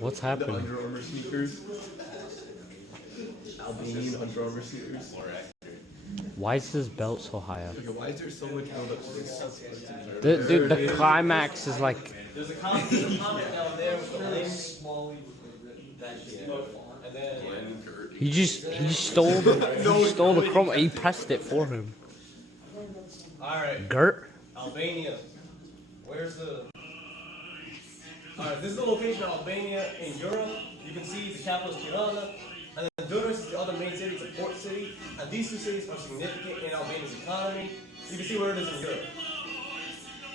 What's The happening? Under Armour sneakers. Albanian Under Armour sneakers. Why is this belt so high up? Okay, why is there so much build up to this? Dude, the climax is like. There's a comment down there with a really small that shit. And then He stole the chroma. He pressed it for him. alright, Gert? Albania. Where's the Alright, this is the location of Albania in Europe. You can see the capital is Tirana. And then Durrës is the other main city, it's a port city. And these two cities are significant in Albania's economy. You can see where it is in Europe.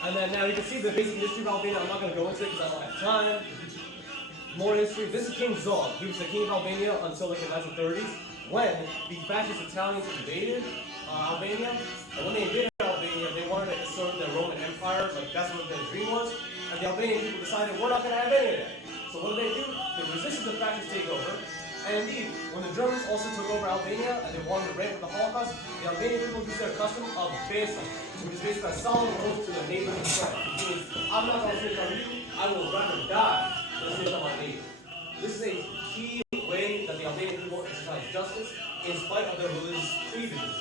And then now you can see the basic history of Albania. I'm not going to go into it because I don't have time. More history. This is King Zog. He was the king of Albania until like the 1930s when the fascist Italians invaded Albania. And when they invaded Albania, they wanted to assert the Roman Empire. Like that's what their dream was. And the Albanian people decided we're not going to have any of that. So what did they do? They resisted the fascist takeover. And indeed, when the Germans also took over Albania and they wanted to break with the Holocaust, the Albanian people used their custom of Besa, which is basically a solemn oath to their neighboring friend. It means, I'm not going to snitch on you, I will rather die than snitch on my neighbor. This is a key way that the Albanian people exercise justice in spite of their religious cleavages.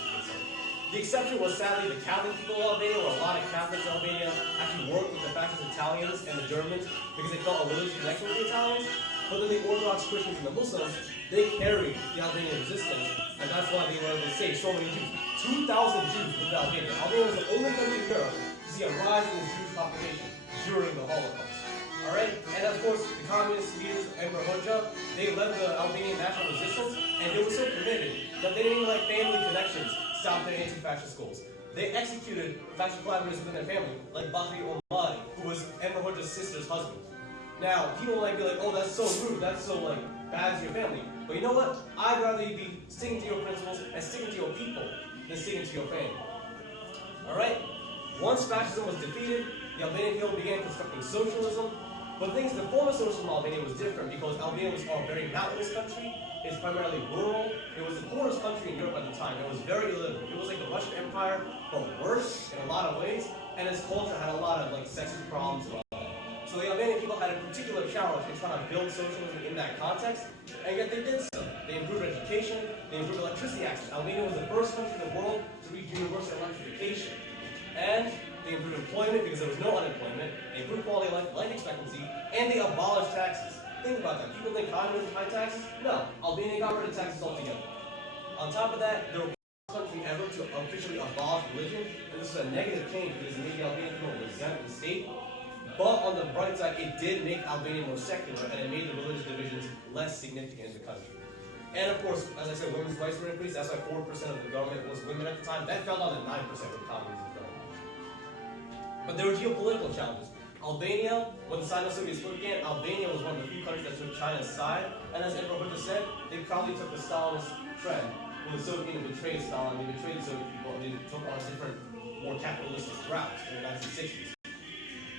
The exception was sadly the Catholic people of Albania, where a lot of Catholics in Albania actually worked with the fascist Italians and the Germans because they felt a religious connection with the Italians. But then the Orthodox Christians and the Muslims, they carried the Albanian resistance, and that's why they were able to save so many Jews. 2,000 Jews lived in Albania. Albania was the only country in Europe to see a rise in the Jewish population during the Holocaust. Alright? And of course, the communist leaders, Emre Hoxha, they led the Albanian national resistance, and they were so committed that they didn't even let family connections stop their anti-fascist goals. They executed fascist collaborators within their family, like Bakri Omari, who was Emre Hoxha's sister's husband. Now, people might be like, oh, that's so rude, that's so like bad to your family. But you know what? I'd rather you be sticking to your principles and sticking to your people than sticking to your family. Alright? Once fascism was defeated, the Albanian people began constructing socialism. But things, the form of socialism in Albania was different because Albania was a very mountainous country. It's primarily rural. It was the poorest country in Europe at the time. It was very illiterate. It was like the Russian Empire, but worse in a lot of ways. And its culture had a lot of like sexist problems and all that. So the Albanian people had a particular challenge in trying to build socialism in that context, and yet they did so. They improved education, they improved electricity access. Albania was the first country in the world to reach universal electrification. And they improved employment because there was no unemployment, they improved quality of life, life expectancy, and they abolished taxes. Think about that. People think communism is high taxes? No, Albania got rid of taxes altogether. On top of that, they were the first country ever to officially abolish religion, and this is a negative change because it made the Albanian people resent the state. But on the bright side, it did make Albania more secular, and it made the religious divisions less significant in the country. And of course, as I said, women's rights were increased. That's why 4% of the government was women at the time. That fell down to 9% with communism government. But there were geopolitical challenges. Albania, when the Sino-Soviet split began, Albania was one of the few countries that took China's side. And as Emre Hoxha said, they probably took the Stalinist trend. When the Soviet Union betrayed Stalin, they betrayed the Soviet people, and they took on different, more capitalistic routes in the 1960s.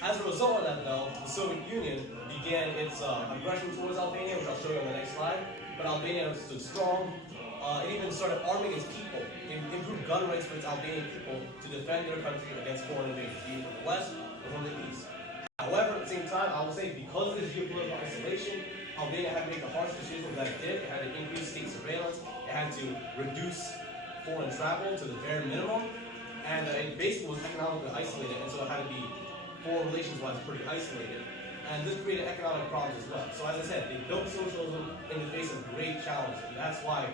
As a result of that, though, the Soviet Union began its aggression towards Albania, which I'll show you on the next slide. But Albania stood strong. It even started arming its people. It improved gun rights for its Albanian people to defend their country against foreign invasion, be it from the west or from the east. However, at the same time, I will say because of this geopolitical isolation, Albania had to make the harsh decision that it did. It had to increase state surveillance. It had to reduce foreign travel to the bare minimum. And it basically was economically isolated, and so it had to be foreign relations-wise pretty isolated, and this created economic problems as well. So as I said, they built socialism in the face of great challenges, and that's why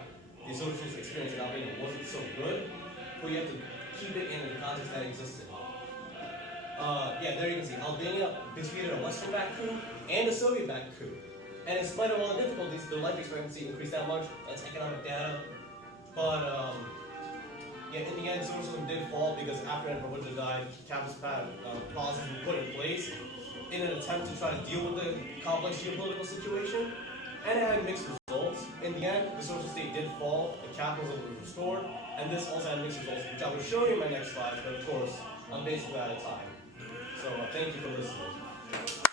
the socialist experience in Albania wasn't so good, but you have to keep it in the context that existed. Yeah, there you can see, Albania defeated a Western-backed coup and a Soviet-backed coup. And in spite of all the difficulties, their life expectancy increased that much. That's economic data. But yeah, in the end, socialism did fall because after Emre Hoxha died, capitalist policies were put in place in an attempt to try to deal with the complex geopolitical situation, and it had mixed results. In the end, the social state did fall, and capitalism was restored, and this also had mixed results, which I will show you in my next slide, but of course, I'm basically out of time. So thank you for listening.